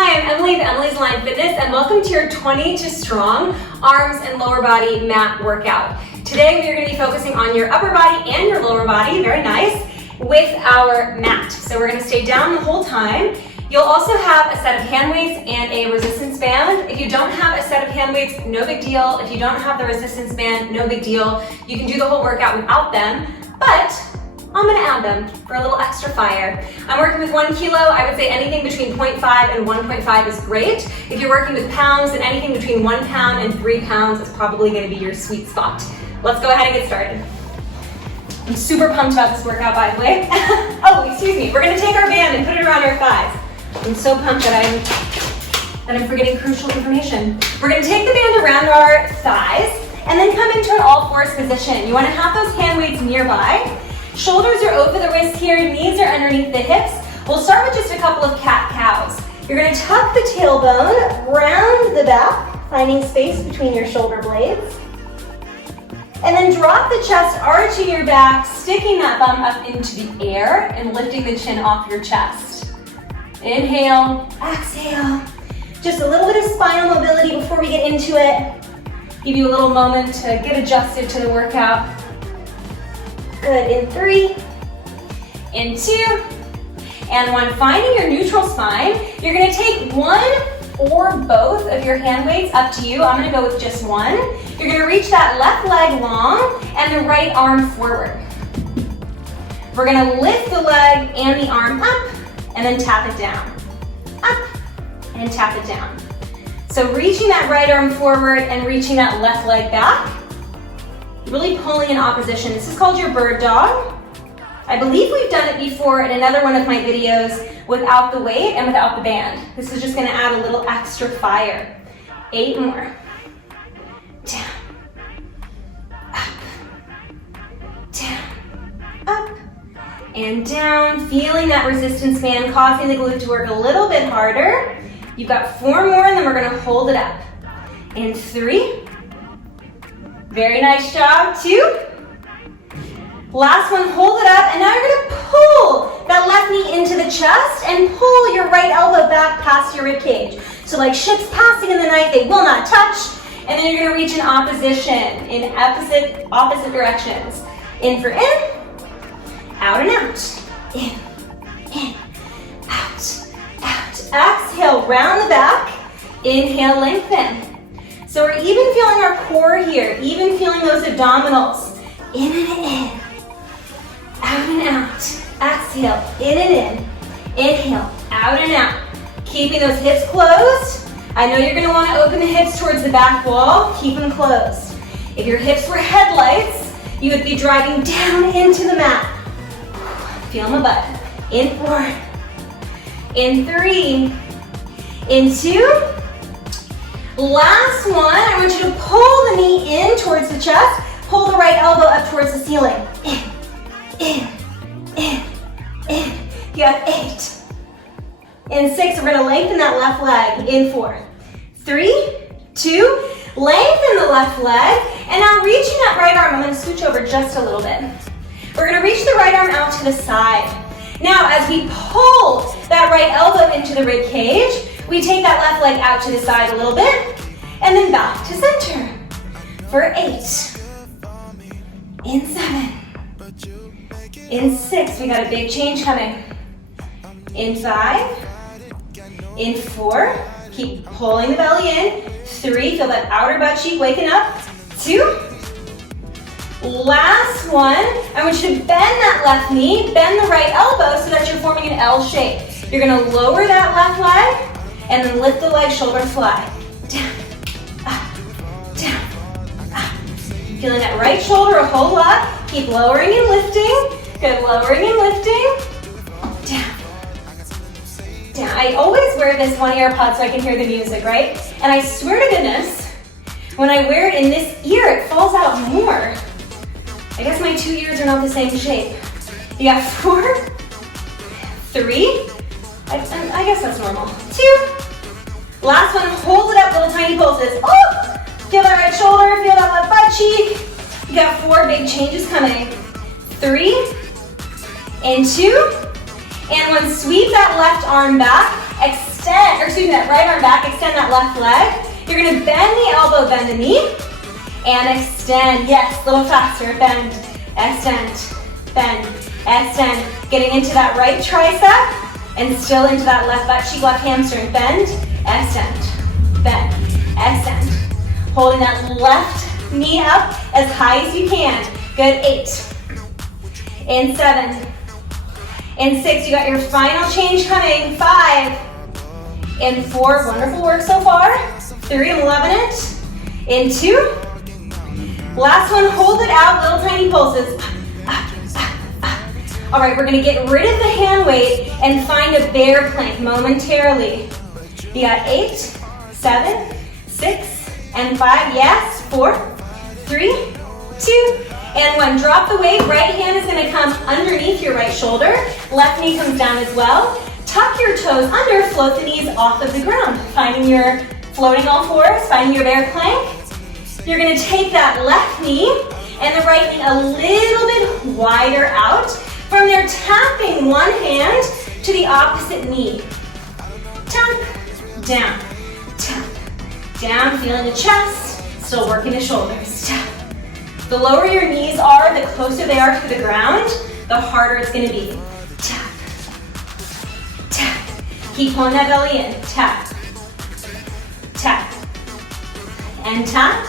Hi, I'm Emily of Emily's Line Fitness, and welcome to your 20 to Strong arms and lower body mat workout. Today we are going to be focusing on your upper body and your lower body, very nice, with our mat. So we're going to stay down the whole time. You'll also have a set of hand weights and a resistance band. If you don't have a set of hand weights, no big deal. If you don't have the resistance band, no big deal. You can do the whole workout without them, but I'm gonna add them for a little extra fire. I'm working with 1 kilo. I would say anything between 0.5 and 1.5 is great. If you're working with pounds, then anything between 1 pound and 3 pounds is probably gonna be your sweet spot. Let's go ahead and get started. I'm super pumped about this workout, by the way. Oh, excuse me. We're gonna take our band and put it around our thighs. I'm so pumped that I'm forgetting crucial information. We're gonna take the band around our thighs and then come into an all-fours position. You wanna have those hand weights nearby. Shoulders are over the wrists here, knees are underneath the hips. We'll start with just a couple of cat-cows. You're gonna tuck the tailbone round the back, finding space between your shoulder blades. And then drop the chest, arching your back, sticking that bum up into the air and lifting the chin off your chest. Inhale, exhale. Just a little bit of spinal mobility before we get into it. Give you a little moment to get adjusted to the workout. Good, in 3, in 2, and 1. Finding your neutral spine, you're gonna take 1 or both of your hand weights, up to you. I'm gonna go with just 1. You're gonna reach that left leg long and the right arm forward. We're gonna lift the leg and the arm up and then tap it down. Up and tap it down. So reaching that right arm forward and reaching that left leg back. Really pulling in opposition. This is called your bird dog. I believe we've done it before in another one of my videos without the weight and without the band. This is just gonna add a little extra fire. 8 more. Down, up, down, up, and down. Feeling that resistance band, causing the glute to work a little bit harder. You've got 4 more and then we're gonna hold it up. In 3, very nice job, 2. Last one, hold it up, and now you're gonna pull that left knee into the chest and pull your right elbow back past your rib cage. So like ships passing in the night, they will not touch, and then you're gonna reach in opposition, in opposite directions. In for in, out and out. In, out, out. Exhale, round the back, inhale, lengthen. So we're even feeling our core here, even feeling those abdominals. In and in, out and out. Exhale, in and in. Inhale, out and out. Keeping those hips closed. I know you're gonna wanna open the hips towards the back wall. Keep them closed. If your hips were headlights, you would be driving down into the mat. Feel my butt. In 4, in 3, in 2, last one, I want you to pull the knee in towards the chest, pull the right elbow up towards the ceiling. In. You have 8. In 6, we're gonna lengthen that left leg. In 4, 3, 2, lengthen the left leg, and now reaching that right arm, I'm gonna switch over just a little bit. We're gonna reach the right arm out to the side. Now, as we pull that right elbow into the rib cage, we take that left leg out to the side a little bit, and then back to center. For 8, in 7, in 6, we got a big change coming. In 5, in 4, keep pulling the belly in. 3, feel that outer butt cheek waking up. 2, last one, I want you to bend that left knee, bend the right elbow so that you're forming an L shape. You're gonna lower that left leg, and then lift the leg, shoulder fly. Down, up. Feeling that right shoulder a whole lot. Keep lowering and lifting. Good, lowering and lifting. Down. I always wear this one AirPod so I can hear the music, right? And I swear to goodness, when I wear it in this ear, it falls out more. I guess my 2 ears are not the same shape. You got 4, 3, I guess that's normal. 2, last one, hold it up, little tiny pulses. Oh, feel that right shoulder, feel that left butt cheek. You got 4 big changes coming. 3, and 2, and 1, sweep that left arm back, extend, or excuse me, that right arm back, extend that left leg. You're gonna bend the elbow, bend the knee, and extend. Yes, a little faster. Bend, extend, bend, extend. Getting into that right tricep, and still into that left butt cheek, left hamstring. Bend, extend, bend, extend. Holding that left knee up as high as you can. Good, 8. In 7. In 6, you got your final change coming. 5. In 4, wonderful work so far. 3, I'm loving it. In 2. Last one, hold it out, little tiny pulses. All right, we're gonna get rid of the hand weight and find a bear plank momentarily. You got 8, 7, 6, and 5. Yes, 4, 3, 2, and 1. Drop the weight. Right hand is gonna come underneath your right shoulder. Left knee comes down as well. Tuck your toes under, float the knees off of the ground. Finding your floating all fours, finding your bear plank. You're gonna take that left knee and the right knee a little bit wider out. From there, tapping one hand to the opposite knee. Tap, down, feeling the chest, still working the shoulders. Tap. The lower your knees are, the closer they are to the ground, the harder it's gonna be. Tap, tap. Keep pulling that belly in. Tap, tap, and tap.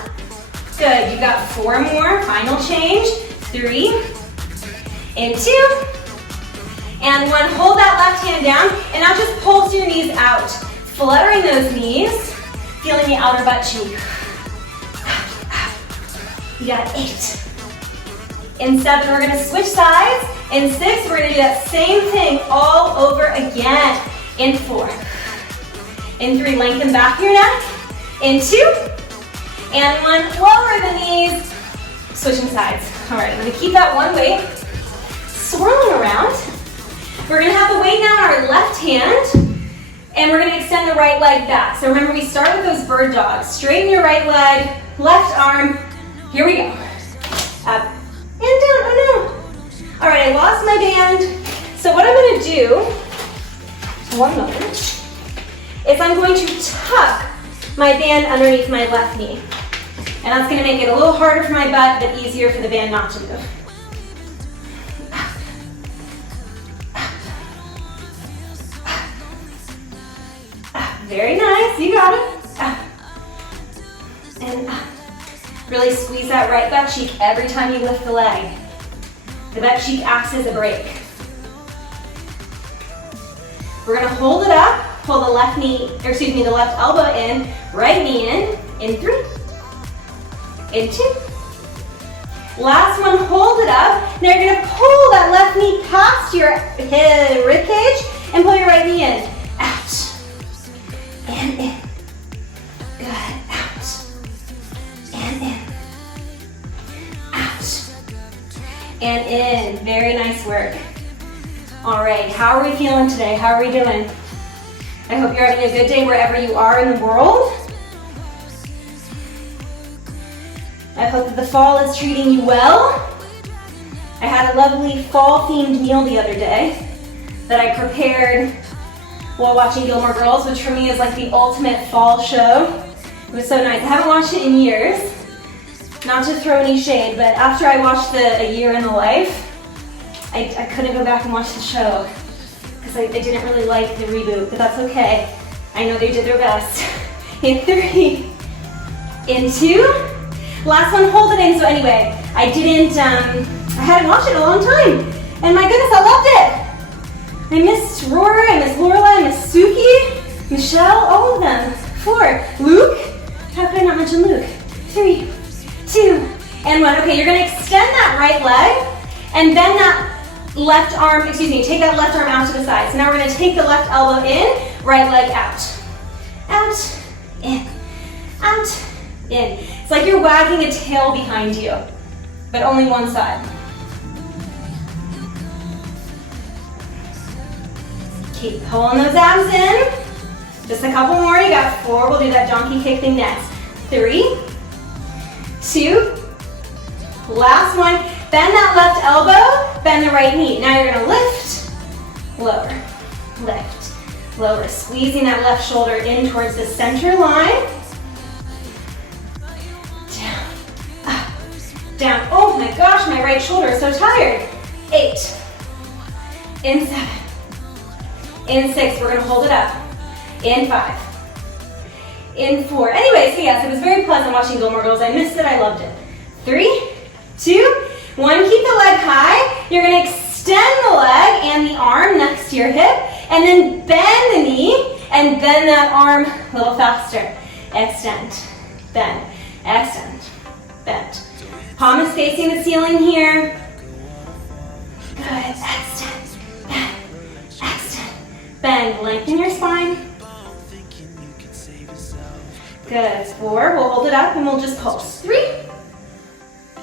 Good, you got 4 more, final change. 3, and 2, and 1. Hold that left hand down, and now just pulse your knees out. Fluttering those knees, feeling the outer butt cheek. You got 8. In 7, we're gonna switch sides. In 6, we're gonna do that same thing all over again. In 4. In 3, lengthen back your neck. In 2, and 1, lower the knees. Switching sides. All right, I'm gonna keep that one weight. Swirling around. We're gonna have the weight now in our left hand, and we're gonna extend the right leg back. So remember, we start with those bird dogs. Straighten your right leg, left arm. Here we go. Up and down. Oh no. All right, I lost my band. So what I'm gonna do, one moment, is I'm going to tuck my band underneath my left knee. And that's gonna make it a little harder for my butt, but easier for the band not to move. Very nice, you got it. And really squeeze that right butt cheek every time you lift the leg. The butt cheek acts as a brake. We're gonna hold it up, pull the left knee, or excuse me, the left elbow in, right knee in 3, in 2. Last one, hold it up. Now you're gonna pull that left knee past your rib cage and pull your right knee in. Out. And in. Good. Out. And in. Out. And in. Very nice work. All right, how are we feeling today? How are we doing? I hope you're having a good day wherever you are in the world. I hope that the fall is treating you well. I had a lovely fall-themed meal the other day that I prepared while watching Gilmore Girls, which for me is like the ultimate fall show. It was so nice. I haven't watched it in years, not to throw any shade, but after I watched A Year in the Life, I couldn't go back and watch the show because I didn't really like the reboot, but that's okay. I know they did their best. In 3, in 2, last one, hold it in. So anyway, I hadn't watched it in a long time, and my goodness, I loved it. I missed Rory, I missed Lorelai, I missed Suki, Michelle, all of them. 4, Luke, how could I not mention Luke? 3, 2, and 1. Okay, you're gonna extend that right leg, and bend that left arm, take that left arm out to the side. So now we're gonna take the left elbow in, right leg out. Out, in, out, in. It's like you're wagging a tail behind you, but only one side. Keep pulling those abs in. Just a couple more, you got 4. We'll do that donkey kick thing next. 3, 2, last one. Bend that left elbow, bend the right knee. Now you're gonna lift, lower, lift, Lower, squeezing that left shoulder in towards the center line. Down, up, down. Oh my gosh, my right shoulder is so tired. 8, in 7, in 6, we're gonna hold it up. In 5, in 4. Anyway, so yes, it was very pleasant watching Gilmore Girls. I missed it, I loved it. 3, 2, 1, keep the leg high. You're gonna extend the leg and the arm next to your hip, and then bend the knee, and bend that arm a little faster. Extend, bend, extend, bend. Palm is facing the ceiling here. Good, extend, bend, lengthen your spine. Good, 4, we'll hold it up and we'll just pulse. 3,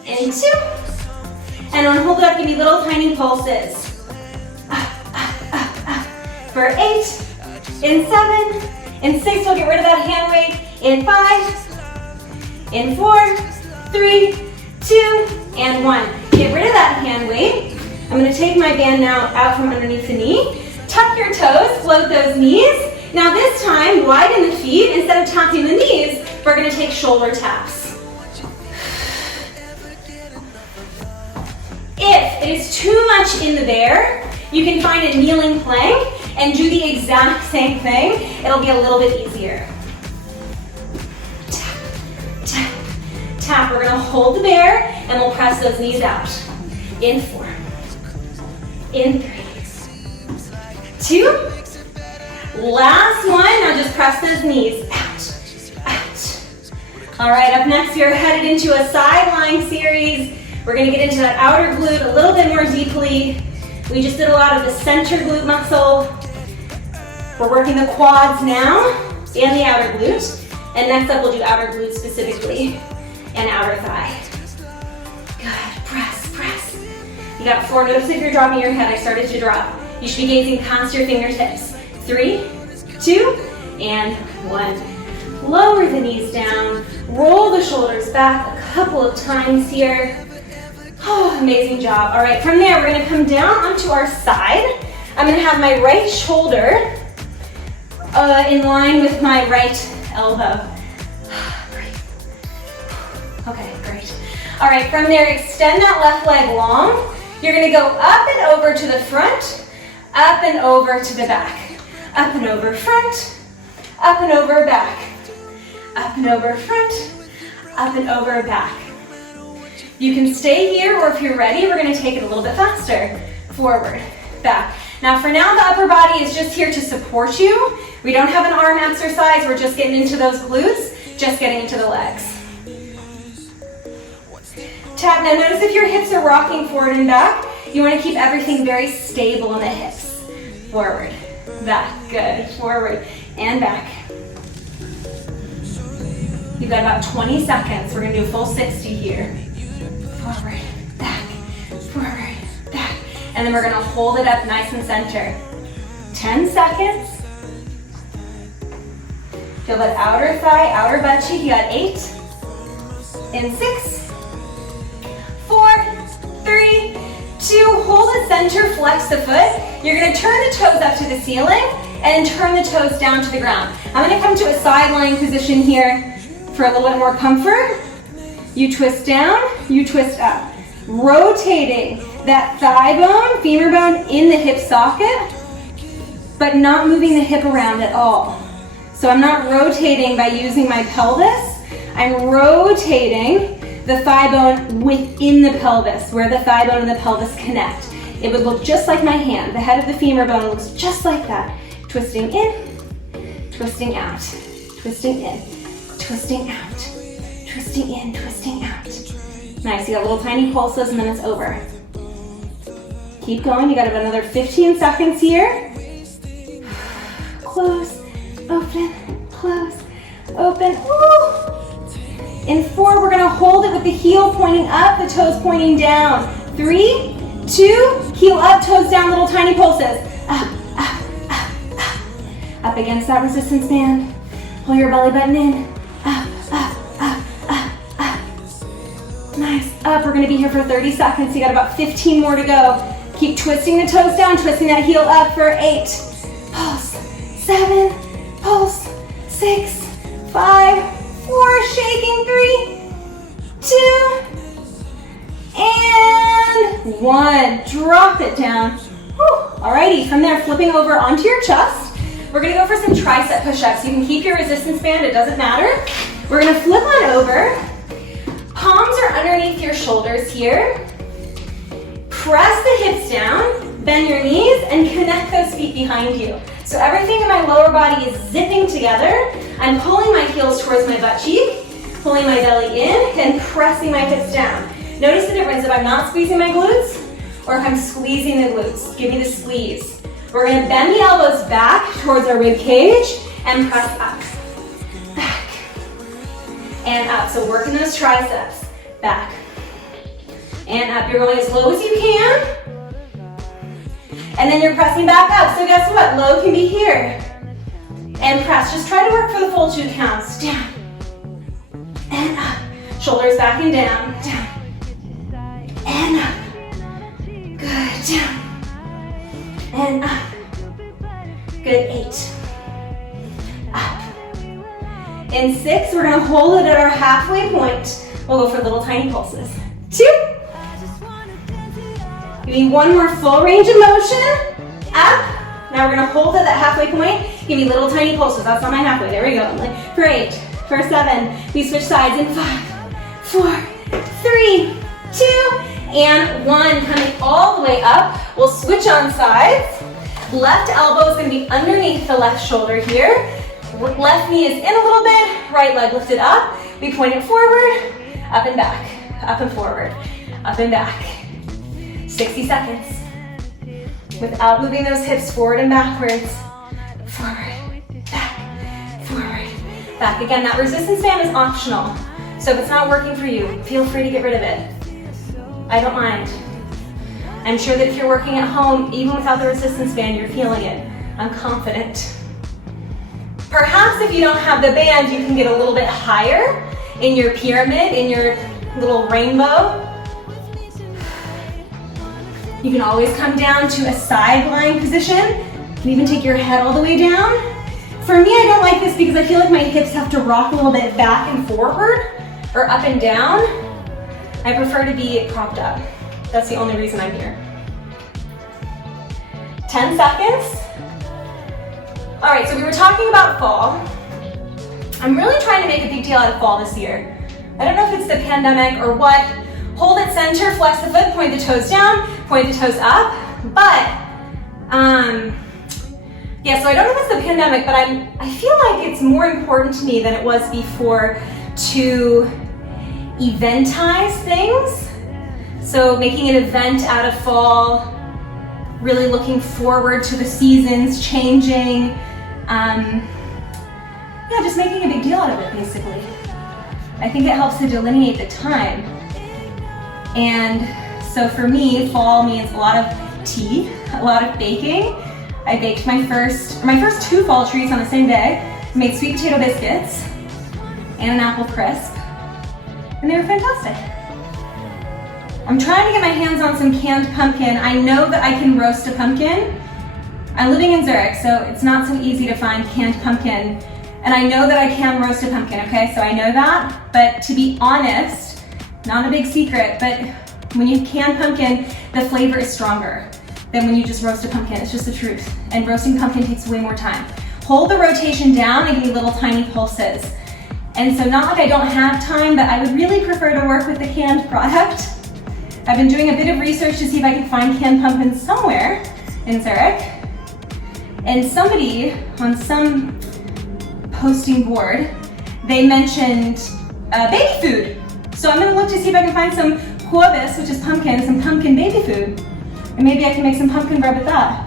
and 2, and we'll hold it up, give me little tiny pulses. For 8, in 7, in 6, we'll get rid of that hand weight. In 5, in 4, 3, 2, and 1. Get rid of that hand weight. I'm gonna take my band now out from underneath the knee. Tuck your toes, float those knees. Now this time, widen the feet. Instead of tapping the knees, we're gonna take shoulder taps. If it is too much in the bear, you can find a kneeling plank and do the exact same thing. It'll be a little bit easier. Tap, tap, tap. We're gonna hold the bear and we'll press those knees out. In 4, in 3, 2, last one. Now just press those knees out, out. All right, up next, we're headed into a side lying series. We're gonna get into that outer glute a little bit more deeply. We just did a lot of the center glute muscle. We're working the quads now and the outer glute. And next up, we'll do outer glute specifically and outer thigh. Good, press, press. You got 4, notice if you're dropping your head, I started to drop. You should be gazing past your fingertips. 3, 2, and 1. Lower the knees down, roll the shoulders back a couple of times here. Oh, amazing job. All right, from there, we're gonna come down onto our side. I'm gonna have my right shoulder in line with my right elbow. Okay, great. All right, from there, extend that left leg long. You're gonna go up and over to the front, up and over to the back. Up and over front, up and over back. Up and over front, up and over back. You can stay here, or if you're ready, we're gonna take it a little bit faster. Forward, back. Now for now, the upper body is just here to support you. We don't have an arm exercise, we're just getting into those glutes, just getting into the legs. Tap, now notice if your hips are rocking forward and back, you wanna keep everything very stable in the hips. Forward, back, good, forward and back. You've got about 20 seconds. We're gonna do a full 60 here. Forward, back, and then we're gonna hold it up nice and center. 10 seconds. Feel that outer thigh, outer butt cheek. You got 8, in 6, 4, 3, 2, hold it center, flex the foot. You're gonna turn the toes up to the ceiling and turn the toes down to the ground. I'm gonna come to a side lying position here for a little bit more comfort. You twist down, you twist up. Rotating that thigh bone, femur bone in the hip socket, but not moving the hip around at all. So I'm not rotating by using my pelvis. I'm rotating the thigh bone within the pelvis, where the thigh bone and the pelvis connect. It would look just like my hand. The head of the femur bone looks just like that. Twisting in, twisting out, twisting in, twisting out, twisting in, twisting out. Nice, you got little tiny pulses and then it's over. Keep going, you got about another 15 seconds here. Close, open, close, open. Ooh. In 4, we're gonna hold it with the heel pointing up, the toes pointing down. 3, 2, heel up, toes down, little tiny pulses. Up, up, up, up. Up against that resistance band. Pull your belly button in. Up, up, up, up, up. Nice, up, we're gonna be here for 30 seconds. You got about 15 more to go. Keep twisting the toes down, twisting that heel up for 8. Pulse, 7, pulse, 6, 5, 4, shaking, 3, 2, and 1. Drop it down. Alrighty, from there, flipping over onto your chest. We're gonna go for some tricep push-ups. You can keep your resistance band, it doesn't matter. We're gonna flip on over. Palms are underneath your shoulders here. Press the hips down, bend your knees, and connect those feet behind you. So everything in my lower body is zipping together. I'm pulling my heels towards my butt cheek, pulling my belly in, and pressing my hips down. Notice the difference if I'm not squeezing my glutes or if I'm squeezing the glutes. Give me the squeeze. We're gonna bend the elbows back towards our rib cage and press up, back, and up. So working those triceps, back, and up. You're going as low as you can, and then you're pressing back up. So guess what? Low can be here, and press. Just try to work for the full 2 counts. Down, and up. Shoulders back and down, and up. Good, down, and up. Good, 8. Up. In 6, we're gonna hold it at our halfway point. We'll go for little tiny pulses. 2. Give me 1 more full range of motion. Up. Now we're gonna hold it at that halfway point. Give me little tiny pulses. That's not my halfway. There we go. For 8, for 7. We switch sides in 5, 4, 3, 2, and 1. Coming all the way up. We'll switch on sides. Left elbow is gonna be underneath the left shoulder here. Left knee is in a little bit. Right leg lifted up. We point it forward, up and back, up and forward, up and back. 60 seconds. Without moving those hips forward and backwards. Forward, back. Again, that resistance band is optional. So if it's not working for you, feel free to get rid of it. I don't mind. I'm sure that if you're working at home, even without the resistance band, you're feeling it. I'm confident. Perhaps if you don't have the band, you can get a little bit higher in your pyramid, in your little rainbow. You can always come down to a side lying position. You can even take your head all the way down. For me, I don't like this because I feel like my hips have to rock a little bit back and forward or up and down. I prefer to be propped up. That's the only reason I'm here. 10 seconds. All right, so we were talking about fall. I'm really trying to make a big deal out of fall this year. I don't know if it's the pandemic or what. Hold it center, flex the foot, point the toes down, point the toes up. But, yeah, so I don't know if it's the pandemic, but I feel like it's more important to me than it was before to eventize things. So making an event out of fall, really looking forward to the seasons changing. Yeah, just making a big deal out of it, basically. I think it helps to delineate the time. And so for me, fall means a lot of tea, a lot of baking. I baked my first 2 fall treats on the same day. I made sweet potato biscuits and an apple crisp, and they were fantastic. I'm trying to get my hands on some canned pumpkin. I know that I can roast a pumpkin. I'm living in Zurich, so it's not so easy to find canned pumpkin. And I know that I can roast a pumpkin, okay? So I know that, but to be honest, not a big secret, but when you can pumpkin, the flavor is stronger than when you just roast a pumpkin. It's just the truth. And roasting pumpkin takes way more time. Hold the rotation down and give me little tiny pulses. And so not like I don't have time, but I would really prefer to work with the canned product. I've been doing a bit of research to see if I can find canned pumpkin somewhere in Zurich. And somebody on some posting board, they mentioned baby food. So I'm gonna look to see if I can find some huevos, which is pumpkin, some pumpkin baby food. And maybe I can make some pumpkin bread with that.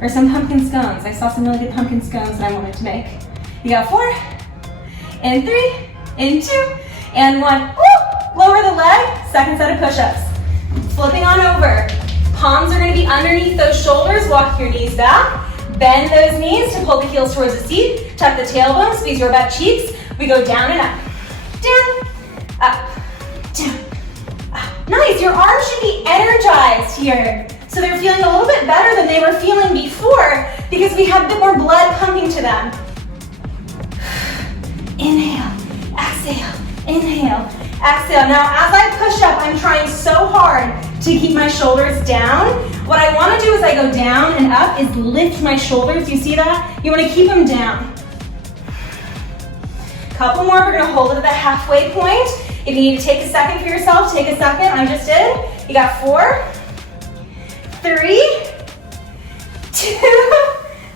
Or some pumpkin scones. I saw some really good pumpkin scones that I wanted to make. You got 4, and 3, and 2, and 1. Woo! Lower the leg, second set of push-ups. Flipping on over. Palms are gonna be underneath those shoulders, walk your knees back. Bend those knees to pull the heels towards the seat. Tuck the tailbone, squeeze your butt cheeks. We go down and up. Down, up, down, up. Nice, your arms should be energized here. So they're feeling a little bit better than they were feeling before because because we have a bit more blood pumping to them. Inhale, exhale, inhale, exhale. Now, as I push up, I'm trying so hard to keep my shoulders down. What I want to do as I go down and up is lift my shoulders. You see that? You want to keep them down. Couple more. We're going to hold it at the halfway point. If you need to take a second for yourself, take a second. I just did. You got 4, 3, 2,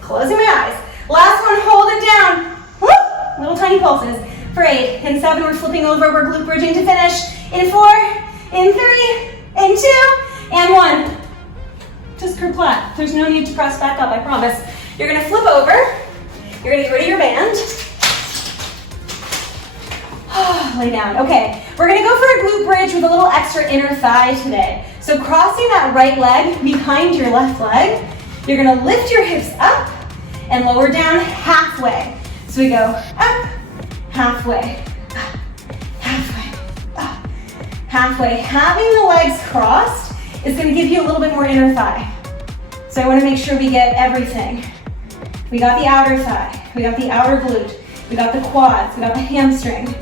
closing my eyes. Last one, hold it down. Whoop, little tiny pulses. For 8, in 7, we're flipping over, we're glute bridging to finish. In 4, in 3, in 2, and 1. Just curl flat. There's no need to press back up, I promise. You're gonna flip over. You're gonna get rid of your band. Lay down. Okay, we're gonna go for a glute bridge with a little extra inner thigh today. So crossing that right leg behind your left leg, you're gonna lift your hips up and lower down halfway. So we go up, halfway, up, halfway, up, halfway. Having the legs crossed is gonna give you a little bit more inner thigh. So I wanna make sure we get everything. We got the outer thigh, we got the outer glute, we got the quads, we got the hamstring.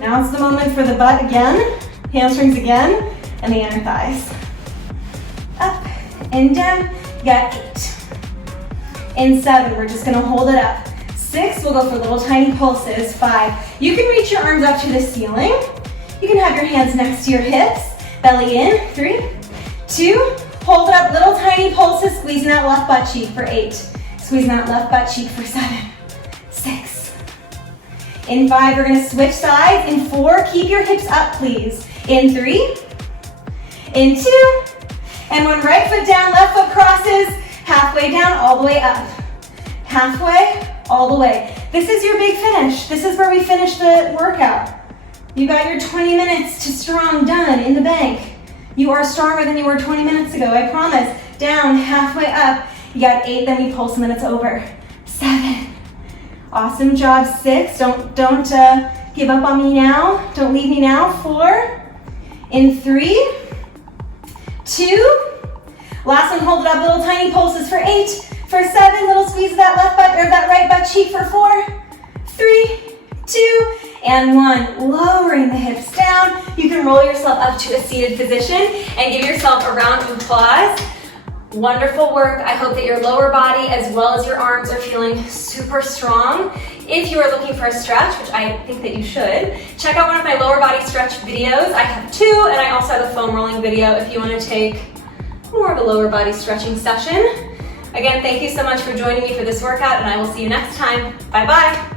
Now it's the moment for the butt again, hamstrings again, and the inner thighs. Up and down, you got 8. In 7, we're just gonna hold it up. 6, we'll go for little tiny pulses. 5, you can reach your arms up to the ceiling. You can have your hands next to your hips, belly in. 3, 2, hold it up, little tiny pulses, squeezing that left butt cheek for 8. Squeezing that left butt cheek for 7, 6. In 5, we're gonna switch sides. In 4, keep your hips up, please. In 3, in 2, and when right foot down, left foot crosses, halfway down, all the way up. Halfway, all the way. This is your big finish. This is where we finish the workout. You got your 20 minutes to strong done in the bank. You are stronger than you were 20 minutes ago, I promise. Down, halfway up. You got 8, then we pulse and then it's over. 7. Awesome job. 6, don't give up on me now. Don't leave me now. 4, in 3, 2, last one, hold it up, little tiny pulses for 8, for 7, little squeeze of that left butt, or that right butt cheek for 4, 3, 2, and 1. Lowering the hips down. You can roll yourself up to a seated position and give yourself a round of applause. Wonderful work. I hope that your lower body as well as your arms are feeling super strong. If you are looking for a stretch, which I think that you should, check out one of my lower body stretch videos. I have 2, and I also have a foam rolling video if you want to take more of a lower body stretching session. Again, thank you so much for joining me for this workout, and I will see you next time. Bye-bye.